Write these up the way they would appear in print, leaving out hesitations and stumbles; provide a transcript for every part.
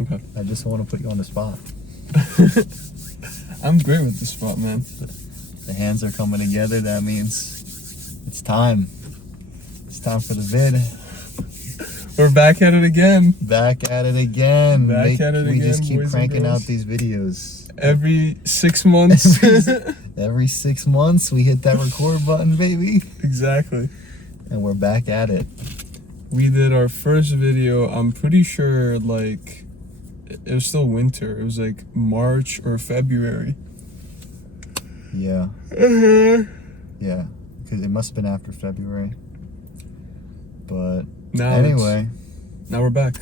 Okay. I just want to put you on the spot. I'm great with the spot, man. The hands are coming together. That means it's time. It's time for the vid. We're back at it again. Back at it again. Back at it we again, just keep boys and cranking out girls. these videos. Every 6 months. Every 6 months, we hit that record button, baby. Exactly. And we're back at it. We did our first video, I'm pretty sure, like, it was still winter. It was like March or February. Yeah. Yeah. Because it must have been after February. But Now anyway. Now we're back.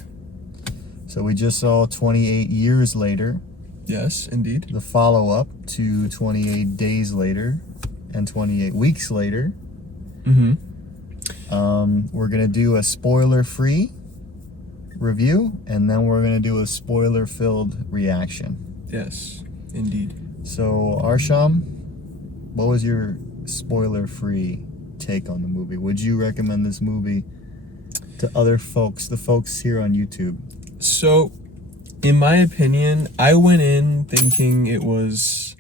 So we just saw 28 years later. Yes, indeed. The follow-up to 28 days later and 28 weeks later. Mm-hmm. We're going to do a spoiler-free review, and then we're going to do a spoiler-filled reaction. Yes, indeed. So, Arsham, what was your spoiler-free take on the movie? Would you recommend this movie to other folks, the folks here on YouTube? So, in my opinion, I went in thinking it was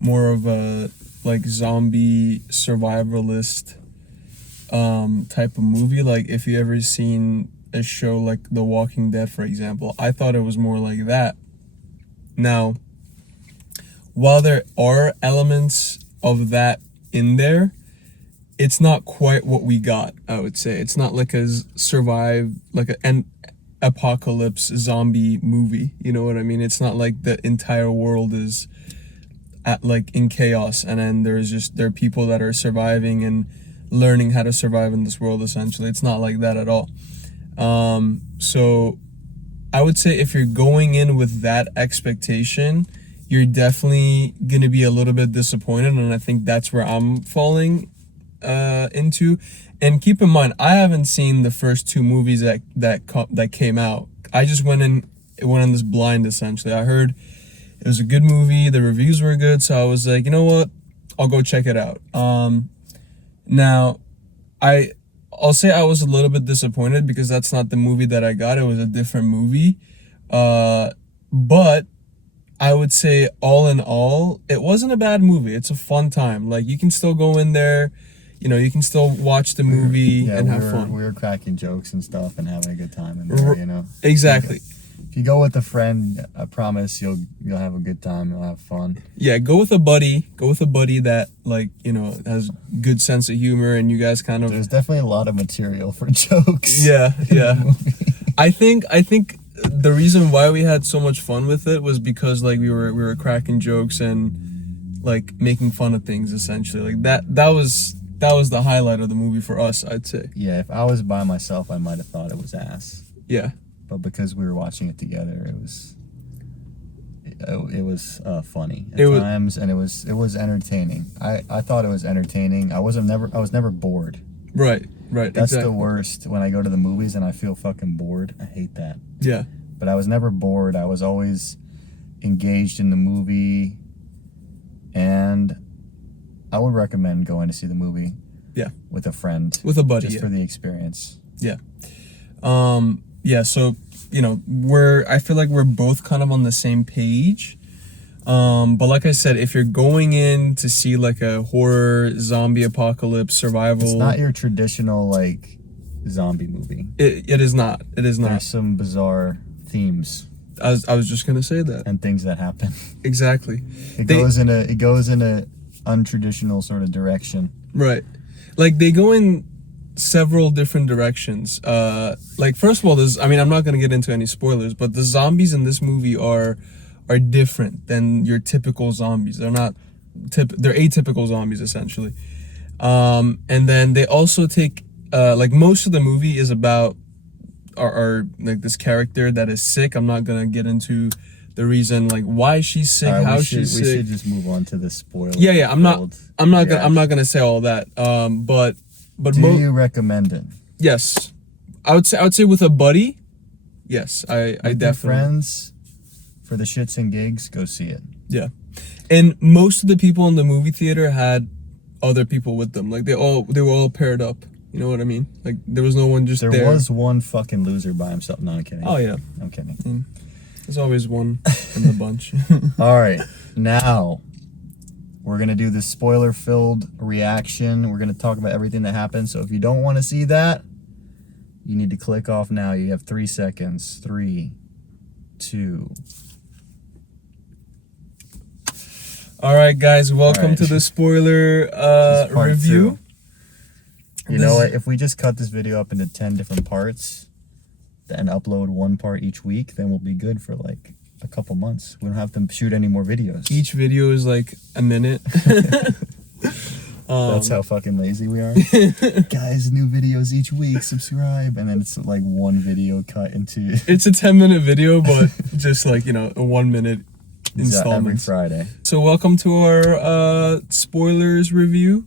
more of a like zombie survivalist type of movie. Like if you ever seen a show like The Walking Dead, for example, I thought it was more like that. Now, while there are elements of that in there, it's not quite what we got, I would say. It's not like an apocalypse zombie movie, you know what I mean? It's not like the entire world is in chaos, and then there are people that are surviving and learning how to survive in this world. Essentially, it's not like that at all. So I would say if you're going in with that expectation, you're definitely gonna be a little bit disappointed, and I think that's where I'm falling into. And keep in mind, I haven't seen the first two movies that came out. I just went in this blind, essentially. I heard it was a good movie, the reviews were good, so I was like, you know what, I'll go check it out. Now, I'll say I was a little bit disappointed because that's not the movie that I got. It was a different movie. But I would say all in all, it wasn't a bad movie. It's a fun time. Like, you can still go in there, you know, you can still watch the movie and have fun. We were cracking jokes and stuff and having a good time in there, you know? Exactly. If you go with a friend, I promise you'll have a good time. You'll have fun. Yeah, go with a buddy. Go with a buddy that, like, you know, has good sense of humor, and you guys kind of... There's definitely a lot of material for jokes. Yeah. I think the reason why we had so much fun with it was because, like, we were cracking jokes and, like, making fun of things, essentially. Like, that was the highlight of the movie for us, I'd say. Yeah, if I was by myself, I might have thought it was ass. Yeah. But because we were watching it together, it was funny at times, and it was entertaining. I thought it was entertaining. I was never bored. Right. That's exactly. the worst, when I go to the movies and I feel fucking bored. I hate that. Yeah. But I was never bored. I was always engaged in the movie, and I would recommend going to see the movie. Yeah. With a friend. With a buddy. Just for the experience. Yeah. Yeah, so, you know, I feel like we're both kind of on the same page. But like I said, if you're going in to see like a horror, zombie apocalypse, survival... It's not your traditional, like, zombie movie. It is not. It is not. There's some bizarre themes. I was just going to say that. And things that happen. Exactly. It goes in a untraditional sort of direction. Right. Like, they go in several different directions. Like, first of all, I'm not going to get into any spoilers, but the zombies in this movie are different than your typical zombies. They're atypical zombies, essentially. And then they also take, like, most of the movie is about our like this character that is sick. I'm not going to get into the reason, like, why she's sick, how she's sick. We should just move on to the spoiler. Yeah, I'm not gonna say all that. But do you recommend it? Yes, I would say with a buddy. Yes, I definitely. With friends, for the shits and gigs, go see it. Yeah, and most of the people in the movie theater had other people with them. Like they were all paired up. You know what I mean? Like there was no one just there. There was one fucking loser by himself. No, I'm kidding. Oh yeah, I'm kidding. There's always one in the bunch. All right, now we're gonna do the spoiler-filled reaction. We're gonna talk about everything that happened. So if you don't want to see that, you need to click off now. You have 3 seconds. 3, 2. All right, guys, welcome All right. to the spoiler This is part review. 2. You know what? If we just cut this video up into 10 different parts and upload one part each week, then we'll be good for like a couple months. We don't have to shoot any more videos. Each video is like a minute. That's how fucking lazy we are. Guys, new videos each week, subscribe. And then it's like one video cut into... It's a 10-minute video, but just like, a 1 minute installment. Every Friday. So welcome to our spoilers review.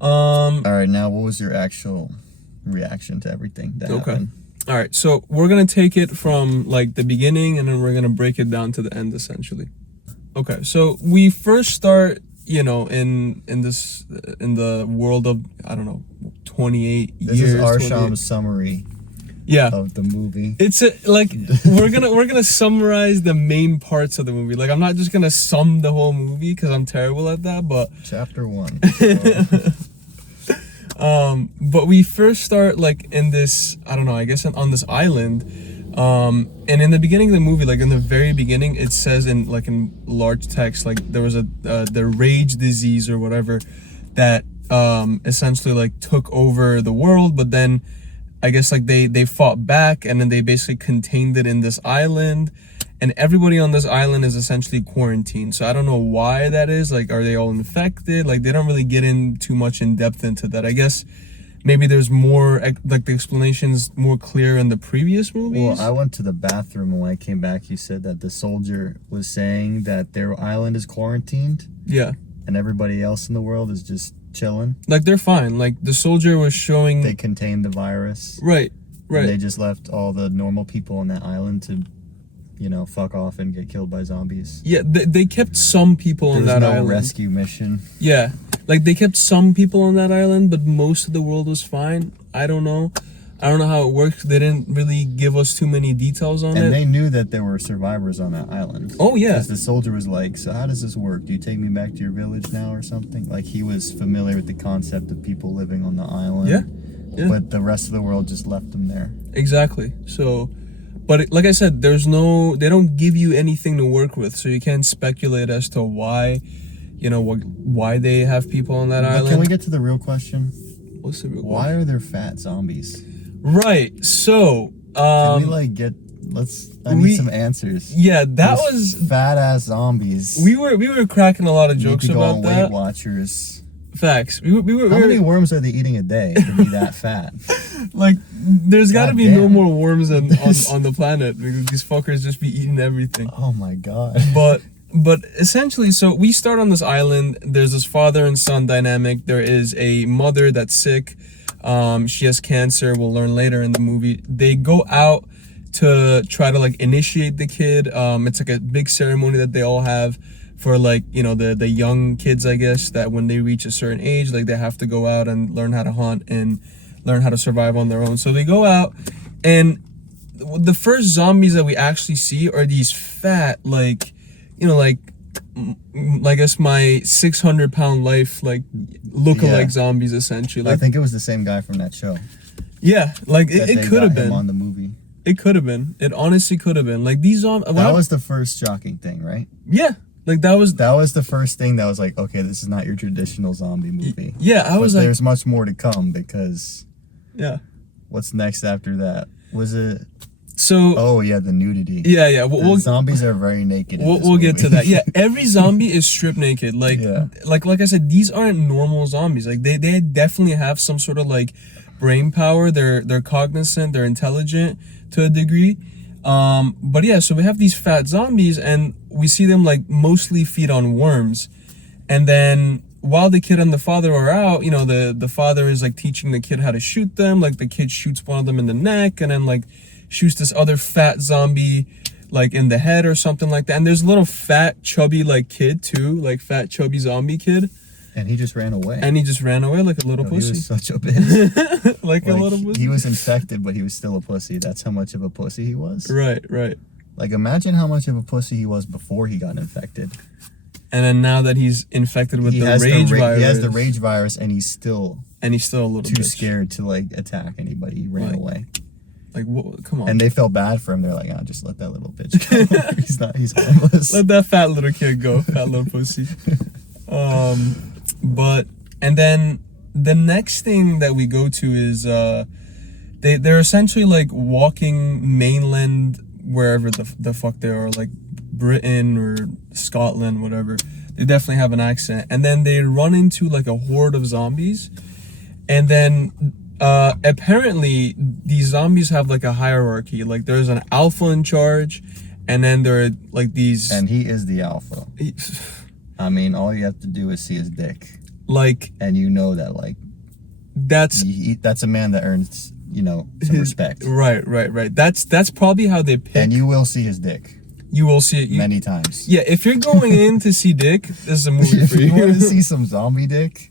All right, now what was your actual reaction to everything that happened? All right, so we're gonna take it from like the beginning, and then we're gonna break it down to the end, essentially. Okay, so we first start, in the world of 28 This years. is Arsham's summary. Yeah. Of the movie. It's we're gonna summarize the main parts of the movie. Like, I'm not just gonna sum the whole movie because I'm terrible at that. But Chapter 1. But we first start like in this, I guess on this island. And in the beginning of the movie, like in the very beginning, it says in large text, like there was the rage disease or whatever that essentially like took over the world. But then I guess like they fought back, and then they basically contained it in this island, and everybody on this island is essentially quarantined. So I don't know why that is. Like, are they all infected? Like, they don't really get in too much in depth into that. I guess maybe there's more, like the explanation's more clear in the previous movies. Well, I went to the bathroom, and when I came back, he said that the soldier was saying that their island is quarantined. Yeah. And everybody else in the world is just chilling. Like, they're fine. Like, the soldier was showing... They contained the virus. Right. And they just left all the normal people on that island to... fuck off and get killed by zombies. Yeah, they kept some people on that island. There's no rescue mission. Yeah, like they kept some people on that island, but most of the world was fine. I don't know how it works. They didn't really give us too many details on it. And they knew that there were survivors on that island. Oh, yeah. Because the soldier was like, so how does this work? Do you take me back to your village now or something? Like, he was familiar with the concept of people living on the island. Yeah. But the rest of the world just left them there. Exactly. So... But like I said, they don't give you anything to work with, so you can't speculate as to why, why they have people on that island. Can we get to the real question? What's the real question? Why are there fat zombies? Right. So, can we I need some answers. Yeah, was fat ass zombies. We were cracking a lot of jokes about that. Weight Watchers. Facts. How many worms are they eating a day to be that fat? Like, there's got to be no more worms on the planet, because these fuckers just be eating everything. Oh my god. But essentially, so we start on this island. There's this father and son dynamic. There is a mother that's sick. She has cancer. We'll learn later in the movie. They go out to try to like initiate the kid. It's like a big ceremony that they all have for like, the young kids, I guess, that when they reach a certain age, like they have to go out and learn how to hunt and learn how to survive on their own. So they go out, and the first zombies that we actually see are these fat, like, I guess my 600-pound life, like, lookalike zombies, essentially. Like, I think it was the same guy from that show. Yeah, like, it could have been. On the movie. It could have been. It honestly could have been. Like, these zombies... That was the first shocking thing, right? Yeah. Like, that was the first thing that was like, okay, this is not your traditional zombie movie. Yeah, I was like... There's much more to come, because... Yeah. What's next after that? Was it... So... Oh, yeah, the nudity. Yeah. Zombies are very naked. We'll get to that. Yeah, every zombie is stripped naked. Like, like I said, these aren't normal zombies. Like, they definitely have some sort of, like, brain power. They're cognizant. They're intelligent to a degree. But yeah, so we have these fat zombies, and we see them like mostly feed on worms. And then while the kid and the father are out, the father is like teaching the kid how to shoot them. Like, the kid shoots one of them in the neck, and then like shoots this other fat zombie like in the head or something like that. And there's a little fat chubby like kid too, like fat chubby zombie kid. And he just ran away. Like a little pussy. He was such a bitch. like a little pussy. He was infected, but he was still a pussy. That's how much of a pussy he was. Right. Like, imagine how much of a pussy he was before he got infected. And then now that he's infected with the rage virus. He has the rage virus, and he's still a little too bitch. scared to, like, attack anybody. He ran away. Like, come on. And they felt bad for him. They're like, just let that little bitch go. He's harmless. Let that fat little kid go, fat little pussy. And then the next thing that we go to is they're essentially like walking mainland, wherever the fuck they are, like Britain or Scotland, whatever. They definitely have an accent. And then they run into like a horde of zombies. And then apparently these zombies have like a hierarchy. Like there's an alpha in charge, and then there are like these. And he is the alpha. I mean, all you have to do is see his dick. Like, and you know that, like, that's a man that earns, some respect. Right. That's probably how they pick. And you will see his dick. You will see it many times. Yeah, if you're going in to see dick, this is a movie for you. If you want to see some zombie dick,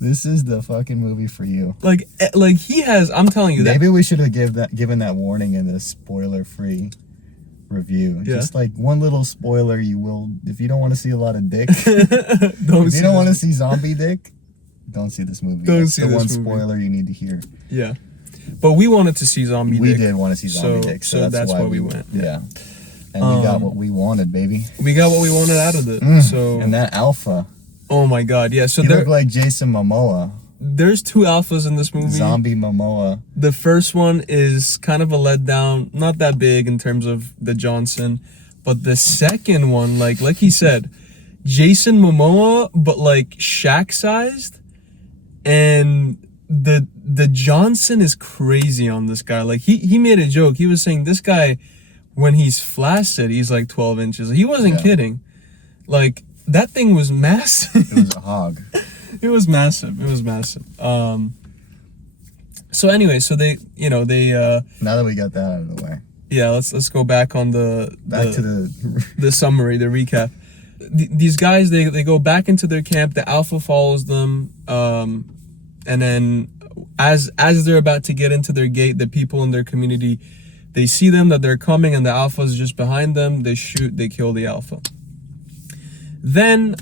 this is the fucking movie for you. Like he has. I'm telling you that. Maybe we should have given that warning in the spoiler-free review. Yeah. Just like one little spoiler, if you don't want to see a lot of dick, if you don't want to see zombie dick, don't see this movie. That's the one spoiler you need to hear. Yeah, but we wanted to see zombie dick. We did want to see zombie dick, so that's why we went. Yeah, and we got what we wanted, baby. We got what we wanted out of it. And that alpha. Oh my god, yeah. So he looked like Jason Momoa. There's two alphas in this movie. Zombie Momoa. The first one is kind of a letdown, not that big in terms of the Johnson, but the second one, like he said, Jason Momoa, but like Shaq sized, and the Johnson is crazy on this guy. Like he made a joke. He was saying this guy, when he's flaccid, he's like 12 inches. He wasn't kidding. Like that thing was massive. It was a hog. It was massive. So anyway, so they now that we got that out of the way. Yeah, let's go back on to the summary, the recap. These guys, they go back into their camp. The alpha follows them, and then as they're about to get into their gate, the people in their community, they see them, that they're coming, and the alpha is just behind them. They shoot, they kill the alpha. Then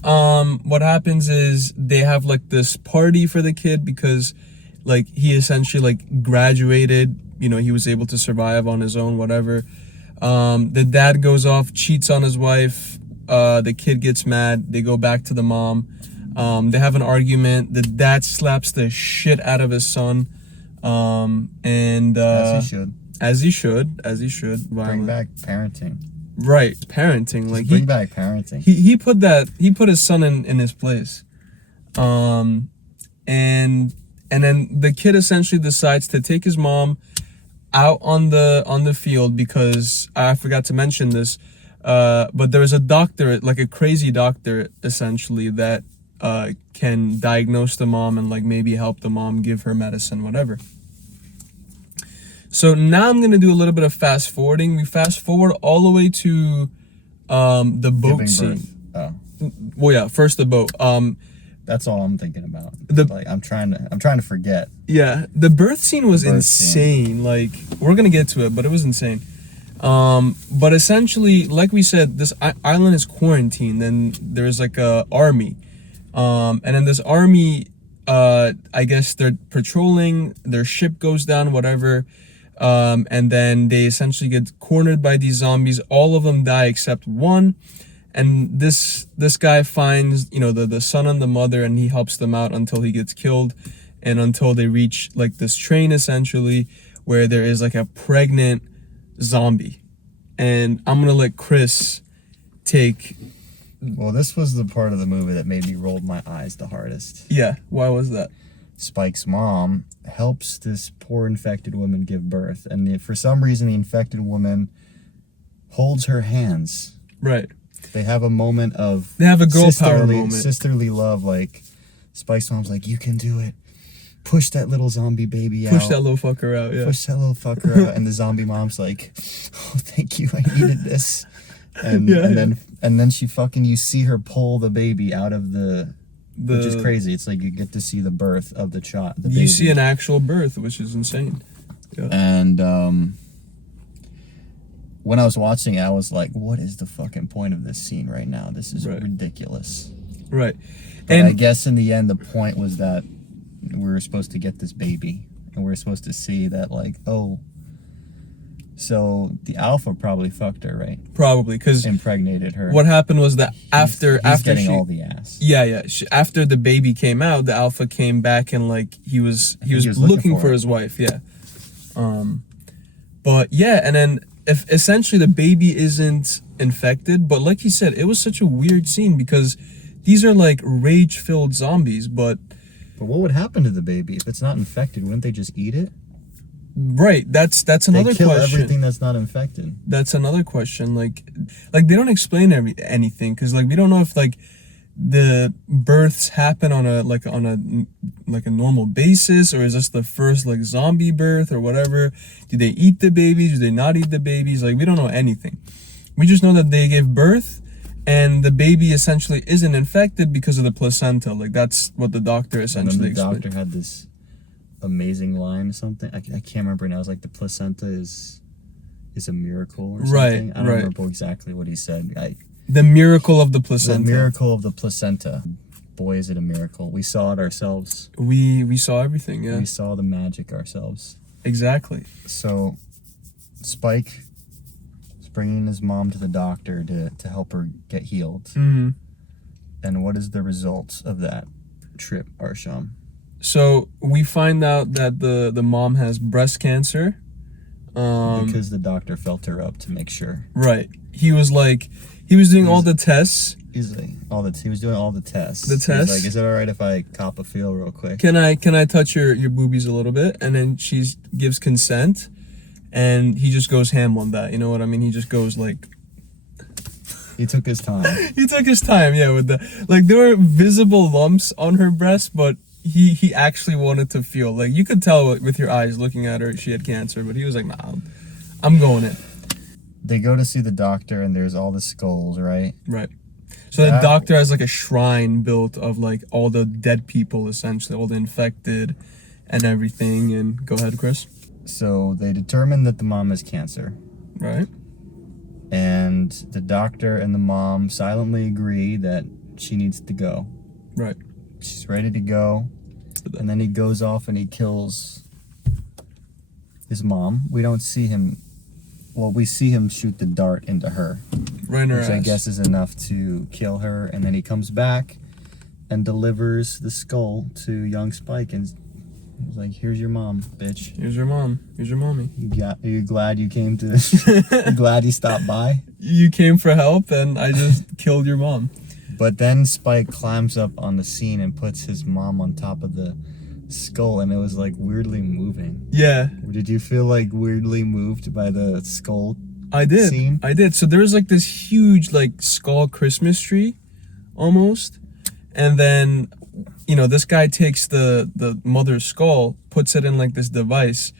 what happens is they have like this party for the kid because like he essentially like graduated, he was able to survive on his own, whatever. The dad goes off, cheats on his wife. The kid gets mad. They go back to the mom. They have an argument. The dad slaps the shit out of his son. And as he should. Bring back parenting. Right, parenting. Just like bring back parenting. He put his son in his place. And then the kid essentially decides to take his mom out on the field because I forgot to mention this, but there's a doctor, like a crazy doctor essentially, that can diagnose the mom and like maybe help the mom, give her medicine, whatever. So now I'm gonna do a little bit of fast forwarding. We fast forward all the way to the boat scene. Oh. Well, yeah, first the boat. That's all I'm thinking about. I'm trying to forget. Yeah, the birth scene was insane. Like, we're gonna get to it, but it was insane. But essentially, like we said, this island is quarantined. Then there's like a army, and then this army, I guess they're patrolling. Their ship goes down, whatever. And then they essentially get cornered by these zombies. All of them die except one. And this guy finds, the son and the mother, and he helps them out until he gets killed, and until they reach like this train essentially where there is like a pregnant zombie. And I'm gonna let Chris take. Well, this was the part of the movie that made me roll my eyes the hardest. Yeah, why was that? Spike's mom helps this poor infected woman give birth, and for some reason the infected woman holds her hands. Right. They have a moment of... They have a girl power moment. Sisterly love, like, Spike's mom's like, you can do it. Push that little zombie baby out. Push that little fucker out, yeah. Push that little fucker out. And the zombie mom's like, oh, thank you, I needed this. And then she fucking, you see her pull the baby out of which is crazy. It's like you get to see the birth of the child. You see an actual birth, which is insane. Yeah. And when I was watching it, I was like, what is the fucking point of this scene right now? This is Right. ridiculous. Right. But And I guess in the end, the point was that we were supposed to get this baby, and we were supposed to see that, like, oh, so the alpha probably fucked her, right? probably because Impregnated her. what happened was that after He's after getting she all the ass. yeah after the baby came out, the alpha came back and like he was looking for her. his wife. Yeah. But yeah, and then if essentially the baby isn't infected, but like you said, it was such a weird scene because these are like rage-filled zombies, but But what would happen to the baby if it's not infected? Wouldn't they just eat it? right, that's another They kill question. everything that's not infected. That's another question. Like they don't explain anything because like we don't know if like the births happen on a normal basis, or is this the first like zombie birth or whatever? Do they eat the babies? Do they not eat the babies? Like we don't know anything. We just know that they gave birth and the baby essentially isn't infected because of the placenta. Like that's what the doctor essentially And then the explained. doctor had this amazing line or something. I can't remember now. It was like the placenta is a miracle or something. Right, I don't right. remember exactly what he said. The miracle of the The placenta. miracle of the placenta. Boy, is it a miracle. We saw it ourselves. We saw everything. Yeah, We saw the magic ourselves. exactly. So Spike is bringing his mom to the doctor to help her get healed. Mm-hmm. And what is the result of that trip, Arsham? So we find out that the mom has breast cancer. Because the doctor felt her up to make sure. Right. He was doing all the tests. He was doing all the tests. The He was tests? like, is it all right if I cop a feel real quick? Can I touch your boobies a little bit? And then she gives consent, and he just goes ham on that. You know what I mean? He just goes like He took his time. he took his time. Yeah, with the like there were visible lumps on her breast, but he actually wanted to feel like you could tell with your eyes looking at her she had cancer, but he was like, nah, I'm going in. They go to see the doctor, and there's all the skulls, right? Right. So the That- doctor has like a shrine built of like all the dead people, essentially, all the infected and everything. And go ahead, Chris. So they determine that the mom has cancer. Right. And the doctor and the mom silently agree that she needs to go. Right. She's ready to go. And then he goes off and he kills his mom. We don't see him. Well, we see him shoot the dart into her, Right in her which I ass. guess is enough to kill her. And then he comes back and delivers the skull to young Spike, and he's like, "Here's your mom, bitch. Here's your mom. Here's your mommy. Are you glad you came to? You glad you stopped by?" You came for help, and I just killed your mom. But then Spike climbs up on the scene and puts his mom on top of the skull, and it was like weirdly moving. Yeah, Did you feel like weirdly moved by the skull? I did. Scene? I did. So there's like this huge like skull Christmas tree, almost, and then this guy takes the mother's skull, puts it in like this device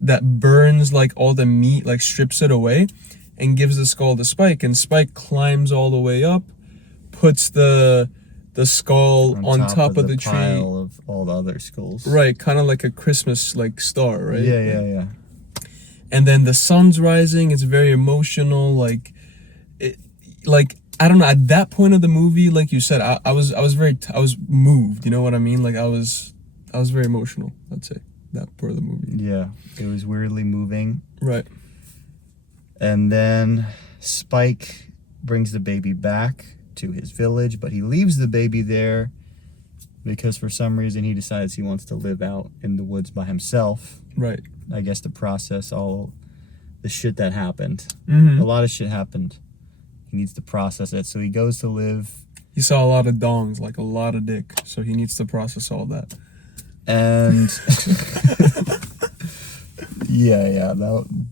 that burns like all the meat, like strips it away, and gives the skull to Spike, and Spike climbs all the way up, puts the skull on top of the tree. pile of all the other skulls. Right, kind of like a Christmas like star, right? Yeah. And then the sun's rising. It's very emotional. Like I don't know. At that point of the movie, like you said, I was moved. You know what I mean? Like I was very emotional. I'd say that part of the movie. Yeah, it was weirdly moving. Right. And then Spike brings the baby back to his village, but he leaves the baby there because for some reason he decides he wants to live out in the woods by himself. Right. I guess to process all the shit that happened. Mm-hmm. A lot of shit happened. He needs to process it, so he goes to live. He saw a lot of dongs, like a lot of dick, so he needs to process all that. And yeah,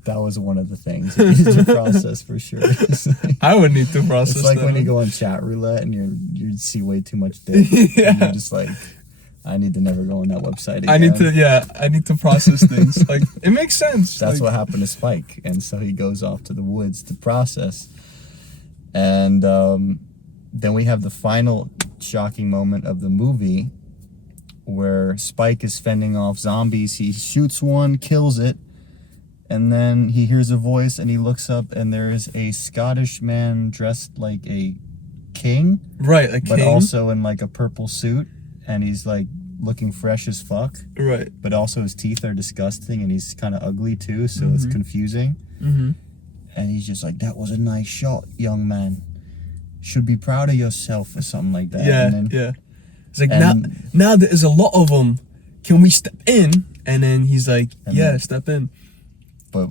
that was one of the things he needs to process for sure. I would need to process. It's like that when you one. go on chat roulette and you see way too much dick. Yeah. And you're just like, I need to never go on that website again. I need to process things. Like it makes sense. That's like, what happened to Spike, and so he goes off to the woods to process. And then we have the final shocking moment of the movie where Spike is fending off zombies. He shoots one, kills it, And then he hears a voice and he looks up and there is a Scottish man dressed like a king. Right, a but king. also in like a purple suit, and he's like looking fresh as fuck. Right. But also his teeth are disgusting and he's kind of ugly too, so it's confusing. And he's just like, "That was a nice shot, young man. Should be proud of yourself," or something like that. Yeah, and then, yeah. It's like, now there's a lot of them. Can we step in? And then he's like, yeah, step in. But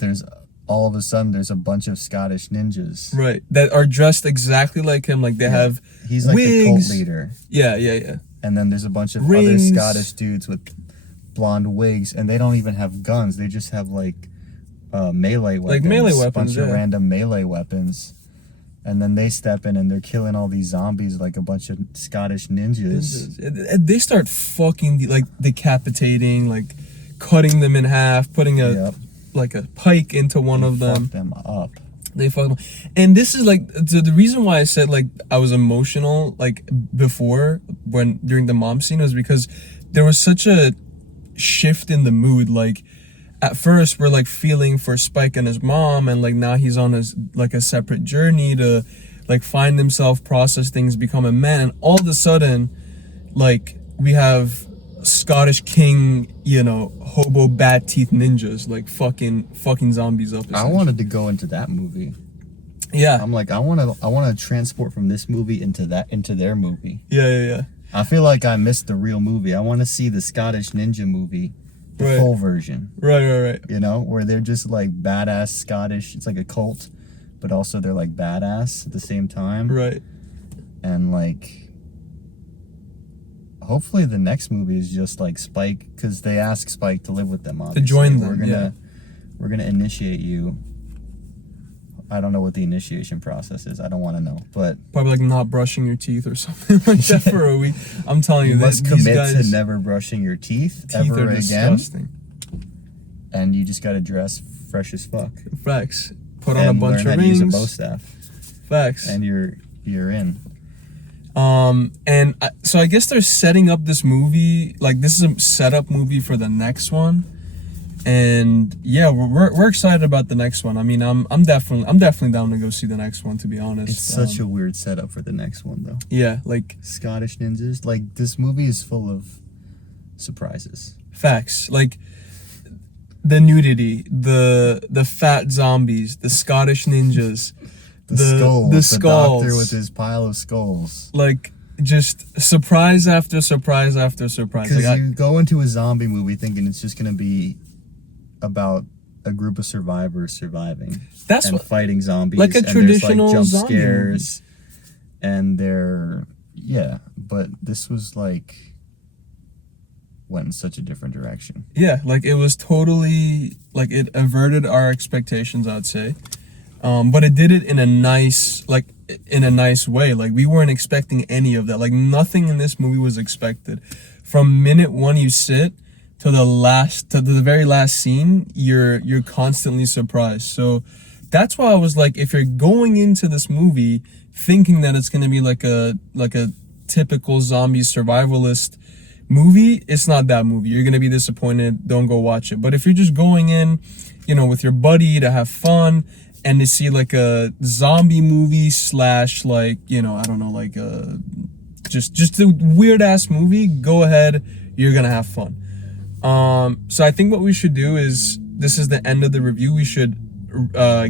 there's all of a sudden there's a bunch of Scottish ninjas. Right. That are dressed exactly like him. Like they have He's like the wigs. cult leader. Yeah. And then there's a bunch of Rings. other Scottish dudes with blonde wigs, and they don't even have guns. They just have like melee weapons. Like melee weapons, bunch of random melee weapons. And then they step in and they're killing all these zombies like a bunch of Scottish ninjas. They start fucking like decapitating, like cutting them in half, putting a like a pike into one of them. Fuck them up. They fuck them. And this is like the reason why I said like I was emotional like before when during the mom scene was because there was such a shift in the mood. Like at first we're like feeling for Spike and his mom, and like now he's on his like a separate journey to like find himself, process things, become a man, and all of a sudden like we have Scottish king, you know, hobo bat teeth ninjas like fucking zombies up. I wanted to go into that movie. Yeah. I'm like, I want to transport from this movie into their movie. Yeah. I feel like I missed the real movie. I want to see the Scottish ninja movie. The full version. Right. You know, where they're just like badass Scottish. It's like a cult, but also they're like badass at the same time. Right. And like, hopefully the next movie is just like Spike, because they ask Spike to live with them. Obviously. To join them. We're gonna initiate you. I don't know what the initiation process is. I don't want to know, but probably like not brushing your teeth or something like that for a week. I'm telling you, you must commit guys, to never brushing your teeth ever are again. Disgusting. And you just gotta dress fresh as fuck. Facts. Put on a bunch of learn how rings. to use a bow staff. Facts. And you're in. So I guess they're setting up this movie. Like this is a setup movie for the next one. And yeah, we're excited about the next one. I mean, I'm definitely down to go see the next one, to be honest. It's such a weird setup for the next one, though. Yeah, like Scottish ninjas. Like this movie is full of surprises. Facts. Like the nudity, the fat zombies, the Scottish ninjas, the skulls, the doctor with his pile of skulls. Like just surprise after surprise after surprise. Because like you go into a zombie movie thinking it's just gonna be about a group of survivors surviving and fighting zombies, like a traditional jump zombie scares movie. And but this was like went in such a different direction. Yeah, like it was totally like it averted our expectations, I'd say, but it did it in a nice way. Like we weren't expecting any of that. Like nothing in this movie was expected. From minute one you sit to the very last scene, you're constantly surprised. So that's why I was like, if you're going into this movie thinking that it's gonna be like a typical zombie survivalist movie, it's not that movie. You're gonna be disappointed. Don't go watch it. But if you're just going in, you know, with your buddy to have fun and to see like a zombie movie / like, you know, I don't know, like just a weird ass movie, go ahead. You're gonna have fun. So I think what we should do is, this is the end of the review, we should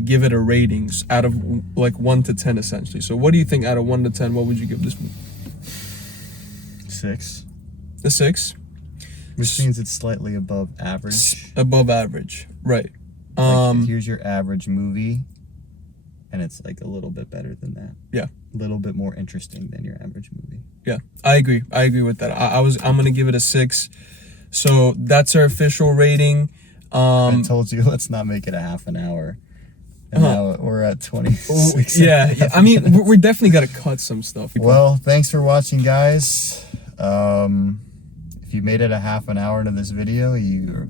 give it a ratings out of like 1 to 10 essentially. So what do you think out of 1 to 10, what would you give this movie? 6. A 6? Which means it's slightly above average. Above average, right. Like, here's your average movie, and it's like a little bit better than that. Yeah. A little bit more interesting than your average movie. Yeah, I agree with that. I'm gonna give it a 6. So that's our official rating. I told you let's not make it a half an hour. And now we're at 26. Yeah. I mean, we're definitely gotta cut some stuff. Well, thanks for watching, guys. If you made it a half an hour into this video, you're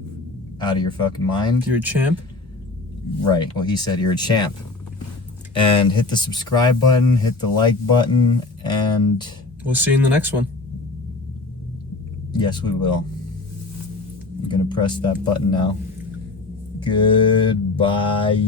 out of your fucking mind. You're a champ. Right. Well, he said you're a champ. And hit the subscribe button, hit the like button, and we'll see you in the next one. Yes, we will. I'm gonna press that button now. Goodbye.